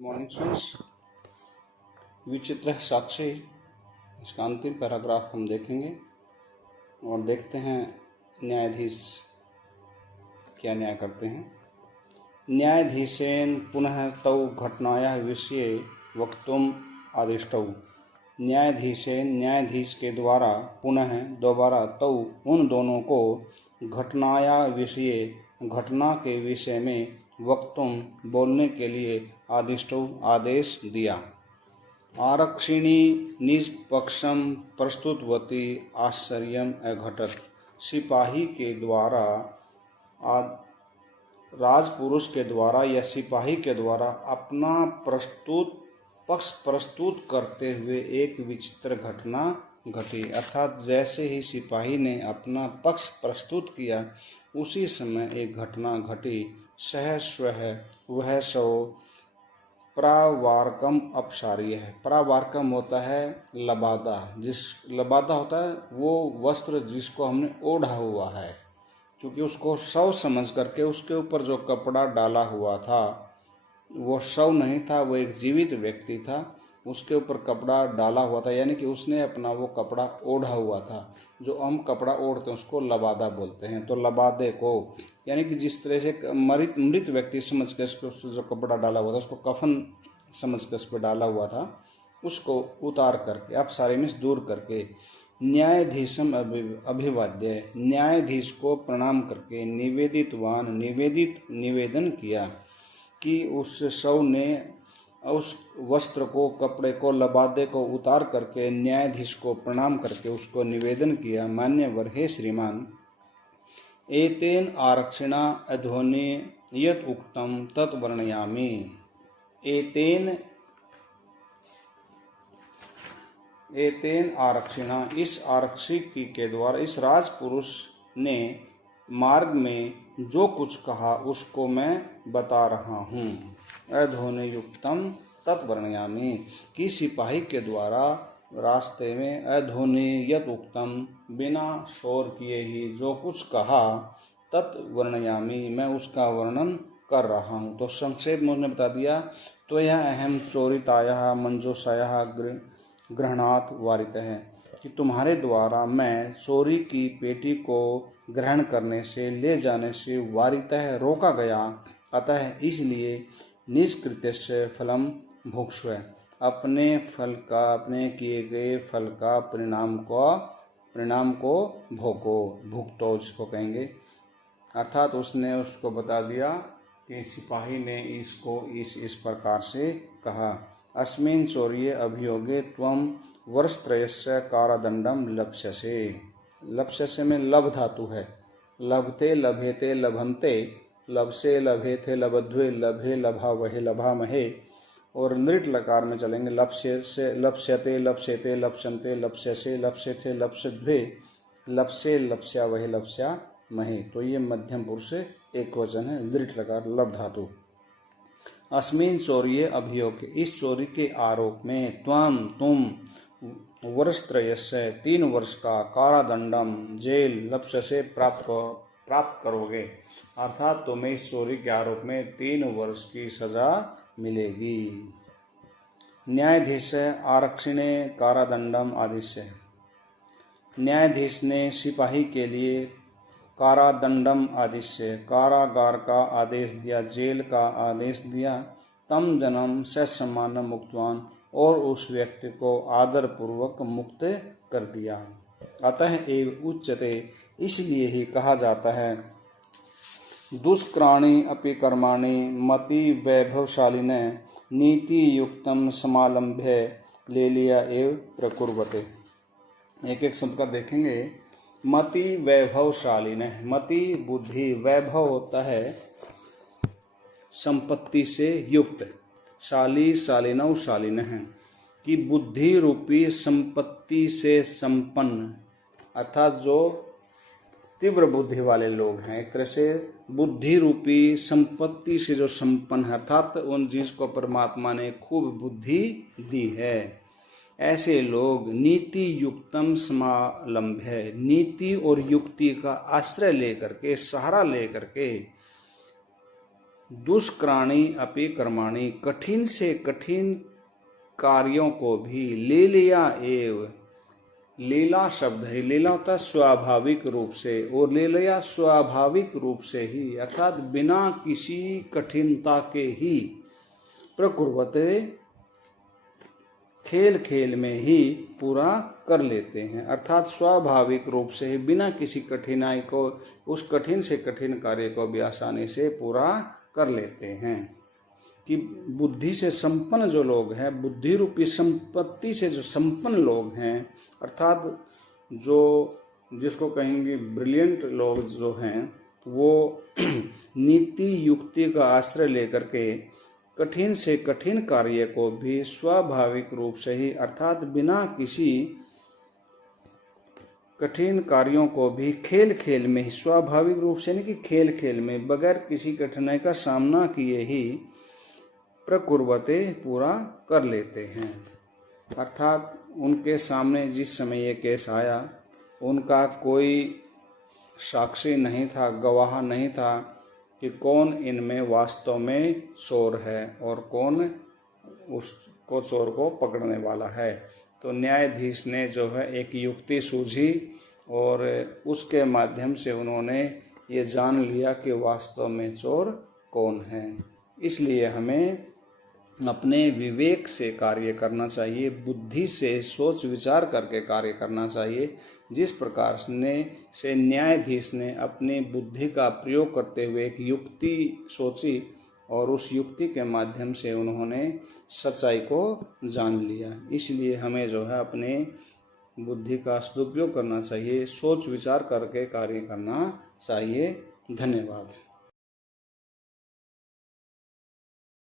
Morning students, विचित्र साक्षी इसका अंतिम पैराग्राफ हम देखेंगे और देखते हैं न्यायाधीश क्या न्याय करते हैं। न्यायाधीशेन पुनः तौ घटनायाः विषये वक्तुम आदिष्टौ। न्यायाधीश के द्वारा पुनः दोबारा तौ उन दोनों को घटनाया विषये घटना के विषय में वक्तुम बोलने के लिए आदिष्टौ आदेश दिया। आरक्षिणी निष्पक्षम प्रस्तुतवती आश्चर्यम अघटत। सिपाही के द्वारा राजपुरुष के द्वारा या सिपाही के द्वारा अपना पक्ष प्रस्तुत करते हुए एक विचित्र घटना घटी। अर्थात जैसे ही सिपाही ने अपना पक्ष प्रस्तुत किया उसी समय एक घटना घटी। सह स्वः वह सो प्रावारकम अपसारी है। प्रावारकम होता है लबादा, लबादा होता है वो वस्त्र जिसको हमने ओढ़ा हुआ है, क्योंकि उसको शव समझ करके उसके ऊपर जो कपड़ा डाला हुआ था वो शव नहीं था, वो एक जीवित व्यक्ति था, उसके ऊपर कपड़ा डाला हुआ था, यानी कि उसने अपना वो कपड़ा ओढ़ा हुआ था। जो हम कपड़ा ओढ़ते हैं उसको लबादा बोलते हैं। तो लबादे को यानी कि जिस तरह से मृत व्यक्ति समझ के उसको जो कपड़ा डाला हुआ था उसको कफन समझ के उस पर डाला हुआ था, उसको उतार करके अपसारी में दूर करके न्यायाधीशम अभिवाद्य, न्यायाधीश को प्रणाम करके निवेदन किया कि उस शव ने उस वस्त्र को कपड़े को लबादे को उतार करके न्यायाधीश को प्रणाम करके उसको निवेदन किया, मान्यवर हे श्रीमान, एतेन आरक्षिणा अधोने यत उक्तम तत् वर्णयामि। एतेन आरक्षिणा, इस आरक्षी के द्वारा इस राजपुरुष ने मार्ग में जो कुछ कहा उसको मैं बता रहा हूँ। अधोने युक्तम तत् वर्णयामि, कि सिपाही के द्वारा रास्ते में अधोने यत उक्तम बिना शोर किए ही जो कुछ कहा तत् वर्णयामि, मैं उसका वर्णन कर रहा हूँ। तो संक्षेप में उन्होंने बता दिया। तो यह अहम चोरिताया मंजोषाया ग्रहणात वारित है कि तुम्हारे द्वारा मैं चोरी की पेटी को ग्रहण करने से ले जाने से वारित है रोका गया। अतः इसलिए निज कृत्य से फलम भुक्ष्व, अपने किए गए फल का परिणाम को भुगतो जिसको कहेंगे। अर्थात उसने उसको बता दिया कि सिपाही ने इसको इस प्रकार से कहा। अस्मिन् चौर्ये अभियोगे त्वं वर्षत्रयस्य कारादंडम लप्स्यसे। लप्स्यसे में लब धातु है। लभते लभेते लभन्ते, लभसे लभेथे लभध्वे, लभे लभा वहे लभामहे। और नृट लकार में चलेंगे। लप्स्यसे लप्स्यते लप्स्यते लप्स्यन्ते लप्स्यसे लप्स्यथे लप्स्यध्वे, लप्से लप्स्या वहे लप्स्या महे। तो ये मध्यम पुरुष एक वचन है, नृट लकार लब धातु। अस्मिन् चौर्ये अभियोग, इस चोरी के आरोप में तुम वर्षत्रयस्य 3 वर्ष का कारादंडम जेल लप्स्यसे प्राप्त करोगे। अर्थात तुम्हें इस चोरी के आरोप में 3 वर्ष की सजा मिलेगी। न्यायाधीश आरक्षिणे कारादंडम आदिश्य, न्यायाधीश ने सिपाही के लिए कारादंडम आदिश्य कारागार का आदेश दिया, जेल का आदेश दिया। तम जन्म ससम्मानम मुक्तवान, और उस व्यक्ति को आदर पूर्वक मुक्त कर दिया। अतः एव उच्यते, इसलिए ही कहा जाता है, दुष्कृतानि अपि कर्माणि मति वैभवशालिने नीति युक्तम समालंभ्य ले लिया एव प्रकुर्वते। एक एक शब्द का देखेंगे। मति वैभवशालिने, मति बुद्धि, वैभव होता है संपत्ति से युक्त, शाली शालिनौ शालिन है कि बुद्धि रूपी संपत्ति से संपन्न, अर्थात जो तीव्र बुद्धि वाले लोग हैं, एक तरह से बुद्धि रूपी संपत्ति से जो संपन्न है, अर्थात उन जिसको परमात्मा ने खूब बुद्धि दी है, ऐसे लोग नीति युक्तम समालंभ्य, नीति और युक्ति का आश्रय लेकर के, सहारा लेकर के दुष्कराणि अपि कर्माणि, कठिन से कठिन कार्यों को भी लीलया एव, लीला शब्द है, लीला होता है स्वाभाविक रूप से, और लीलया स्वाभाविक रूप से ही अर्थात बिना किसी कठिनता के ही, प्रकुर्वते खेल खेल में ही पूरा कर लेते हैं, अर्थात स्वाभाविक रूप से ही बिना किसी कठिनाई को, उस कठिन से कठिन कार्य को भी आसानी से पूरा कर लेते हैं। कि बुद्धि से संपन्न जो लोग हैं, बुद्धि रूपी संपत्ति से जो संपन्न लोग हैं, अर्थात जो जिसको कहेंगे ब्रिलियंट लोग जो हैं, वो नीति युक्ति का आश्रय लेकर के कठिन से कठिन कार्य को भी स्वाभाविक रूप से ही, अर्थात बिना किसी कठिन कार्यों को भी खेल खेल में ही, स्वाभाविक रूप से नहीं कि खेल खेल में, बगैर किसी कठिनाई का सामना किए ही प्रकुर्वते पूरा कर लेते हैं। अर्थात उनके सामने जिस समय ये केस आया, उनका कोई साक्षी नहीं था, गवाह नहीं था कि कौन इनमें वास्तव में चोर है और कौन उसको चोर को पकड़ने वाला है। तो न्यायाधीश ने जो है एक युक्ति सूझी और उसके माध्यम से उन्होंने ये जान लिया कि वास्तव में चोर कौन है। इसलिए हमें अपने विवेक से कार्य करना चाहिए, बुद्धि से सोच विचार करके कार्य करना चाहिए। जिस प्रकार से न्यायाधीश ने अपनी बुद्धि का प्रयोग करते हुए एक युक्ति सोची और उस युक्ति के माध्यम से उन्होंने सच्चाई को जान लिया। इसलिए हमें जो है अपने बुद्धि का सदुपयोग करना चाहिए, सोच विचार करके कार्य करना चाहिए। धन्यवाद।